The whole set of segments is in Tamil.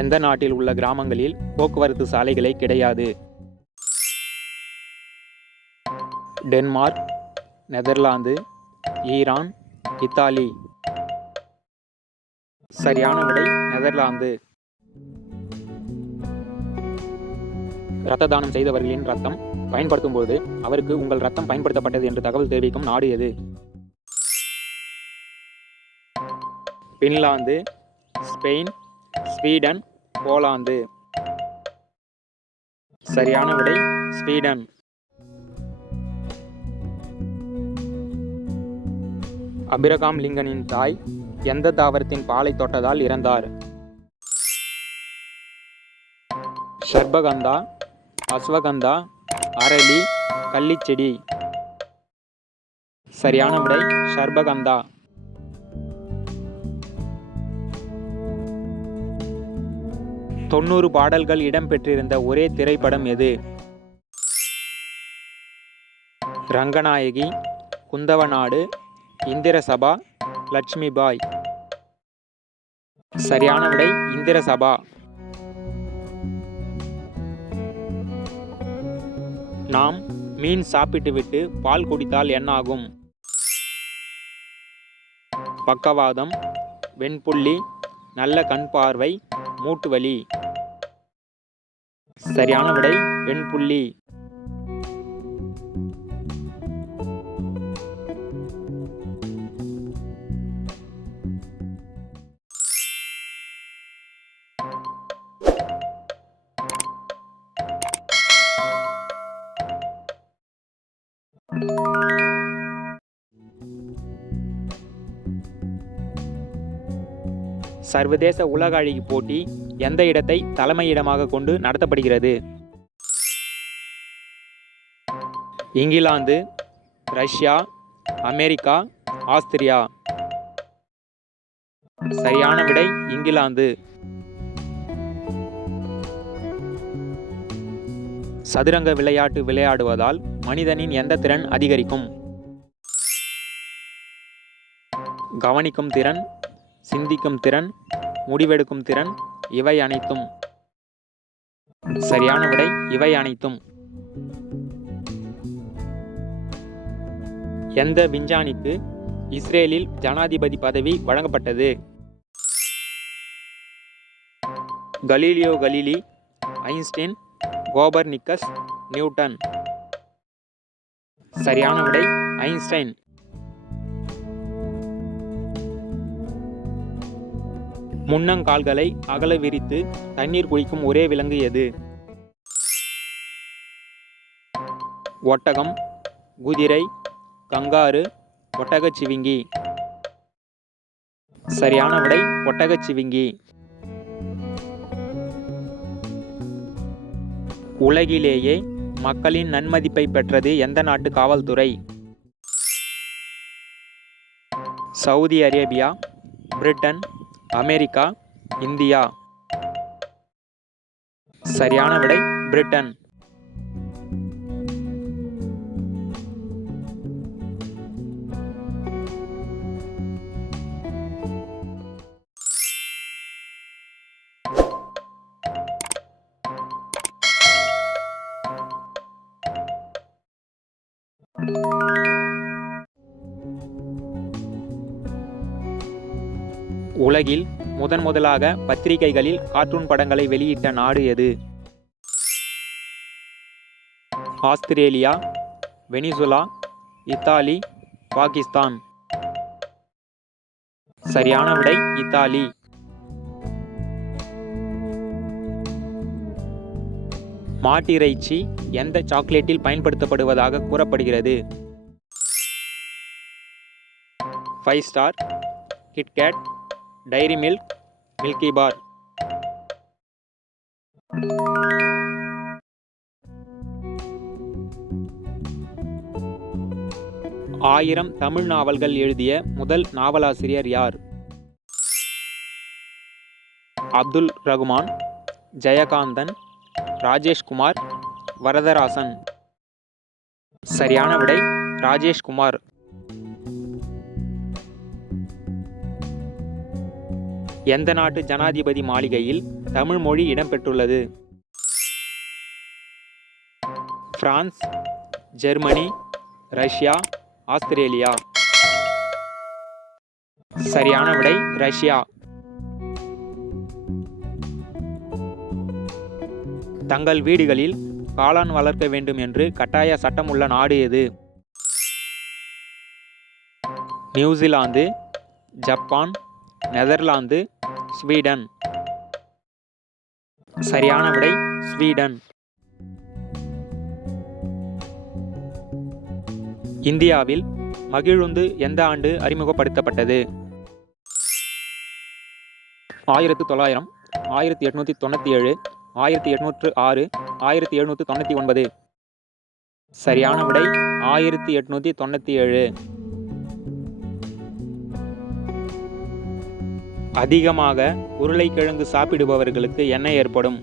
எந்த நாட்டில் உள்ள கிராமங்களில் போக்குவரத்து சாலைகளே கிடையாது? Denmark, Netherlands, Iran, Italy. சரியான விடை நெதர்லாந்து. இரத்த தானம் செய்தவர்களின் ரத்தம் பயன்படுத்தும் போது அவருக்கு உங்கள் ரத்தம் பயன்படுத்தப்பட்டது என்று தகவல் தெரிவிக்கும் நாடு எது? Finland, Spain, Sweden, Poland. சரியான விடை ஸ்வீடன். அபிரகாம் லிங்கனின் தாய் எந்த தாவரத்தின் பாலை தொட்டதால் இறந்தார்? ஷர்பகந்தா, அஸ்வகந்தா, அரளி, கள்ளிச்செடி. சரியான விடை ஷர்பகந்தா. தொண்ணூறு பாடல்கள் இடம்பெற்றிருந்த ஒரே திரைப்படம் எது? ரங்கநாயகி, குந்தவநாடு, இந்திரசபா, லட்சுமிபாய். சரியான விடை இந்திரசபா. நாம் மீன் சாப்பிட்டுவிட்டு பால் குடித்தால் என்ன ஆகும்? பக்கவாதம், வெண்புள்ளி, நல்ல கண் பார்வை, மூட்டு வலி. சரியான விடை வெண்புள்ளி. சர்வதேச உலக அழகி போட்டி எந்த இடத்தை தலைமையிடமாக கொண்டு நடத்தப்படுகிறது? England, Russia, America, Austria. சரியான விடை இங்கிலாந்து. சதுரங்க விளையாட்டு விளையாடுவதால் மனிதனின் எந்த திறன் அதிகரிக்கும்? கவனிக்கும் திறன், சிந்திக்கும் திறன், முடிவெடுக்கும் திறன், இவை அனைத்தும். சரியான விடை இவை அனைத்தும். எந்த விஞ்ஞானிக்கு இஸ்ரேலில் ஜனாதிபதி பதவி வழங்கப்பட்டது? Galileo Galilei, Einstein, Copernicus, Newton. சரியான விடை ஐன்ஸ்டைன். முன்னங்கால்களை அகல விரித்து தண்ணீர் குடிக்கும் ஒரே விலங்கு எது? ஒட்டகம், குதிரை, கங்காரு, ஒட்டகச்சிவிங்கி. சரியான விடை ஒட்டகச்சிவிங்கி. உலகிலேயே மக்களின் நன்மதிப்பை பெற்றது எந்த நாட்டு காவல்துறை? Saudi Arabia, Britain, America, India. சரியான விடை பிரிட்டன். உலகில் முதலாக பத்திரிகைகளில் கார்ட்டூன் படங்களை வெளியிட்ட நாடு எது? Australia, Venezuela, Italy, Pakistan. சரியான விடை இத்தாலி. மாட்டிறைச்சி எந்த சாக்லேட்டில் பயன்படுத்தப்படுவதாக கூறப்படுகிறது? 5 star, KitKat, Dairy Milk, Milky Bar. ஆயிரம் தமிழ் நாவல்கள் எழுதிய முதல் நாவலாசிரியர் யார்? அப்துல் ரகுமான், ஜெயகாந்தன், ராஜேஷ்குமார், வரதராசன். சரியான விடை ராஜேஷ்குமார். எந்த நாட்டு ஜனாதிபதி மாளிகையில் தமிழ் மொழி இடம்பெற்றுள்ளது? France, Germany, Russia, Australia. சரியான விடை ரஷ்யா. தங்கள் வீடுகளில் காளான் வளர்க்க வேண்டும் என்று கட்டாய சட்டமுள்ள நாடு எது? New Zealand, Japan, Netherlands, Sweden. சரியான விடை ஸ்வீடன். இந்தியாவில் மகிழுந்து எந்த ஆண்டு அறிமுகப்படுத்தப்பட்டது? 1900, 1897, 1806, 1799. சரியான விடை 1897. அதிகமாக உருளைக்கிழங்கு சாப்பிடுபவர்களுக்கு என்ன ஏற்படும்?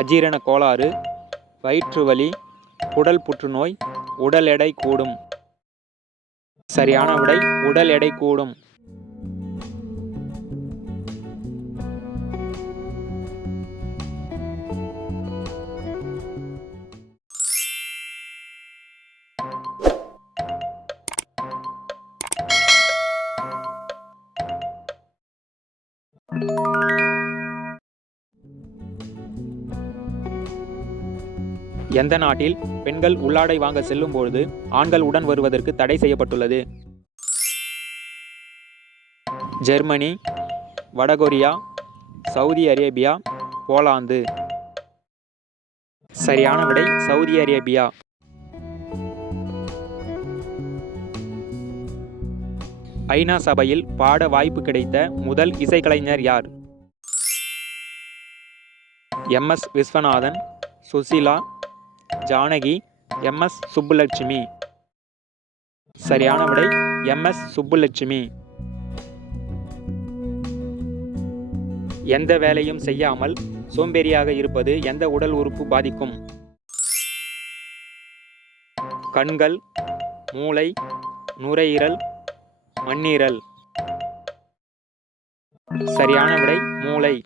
அஜீரண கோளாறு, வயிற்று வலி, குடல் புற்றுநோய், உடல் எடை கூடும். சரியான விடை உடல் எடை கூடும். எந்த நாட்டில் பெண்கள் உள்ளாடை வாங்க செல்லும் பொழுது ஆண்கள் உடன் வருவதற்கு தடை செய்யப்பட்டுள்ளது? ஜெர்மனி, வடகொரியா, சவுதி அரேபியா, போலாந்து. சரியான விடை சவுதி அரேபியா. ஐநா சபையில் பாட வாய்ப்பு கிடைத்த முதல் இசைக்கலைஞர் யார்? MS Viswanathan, Susheela, Janaki, MS Subbulakshmi. சரியான விடை MS சுப்புலட்சுமி. எந்த வேலையும் செய்யாமல் சோம்பேறியாக இருப்பது எந்த உடல் உறுப்பு பாதிக்கும்? கண்கள், மூளை, நுரையீரல், மண்ணீரல். சரியான விடை மூளை.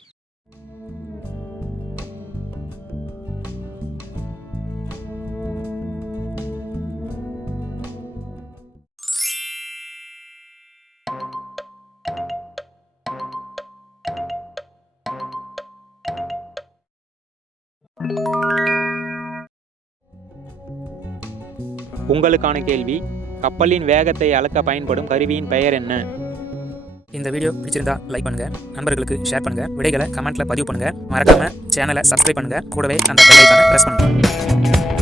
உங்களுக்கான கேள்வி, கப்பலின் வேகத்தை அளக்க பயன்படும் கருவியின் பெயர் என்ன? இந்த வீடியோ பிடிச்சிருந்தா லைக் பண்ணுங்க, நண்பர்களுக்கு ஷேர் பண்ணுங்க, விடைகளை கமெண்ட்ல பதிவு பண்ணுங்க, மறக்காம சேனலை சப்ஸ்கிரைப் பண்ணுங்க, கூடவே அந்த பெல் ஐகானை பிரஸ் பண்ணுங்க.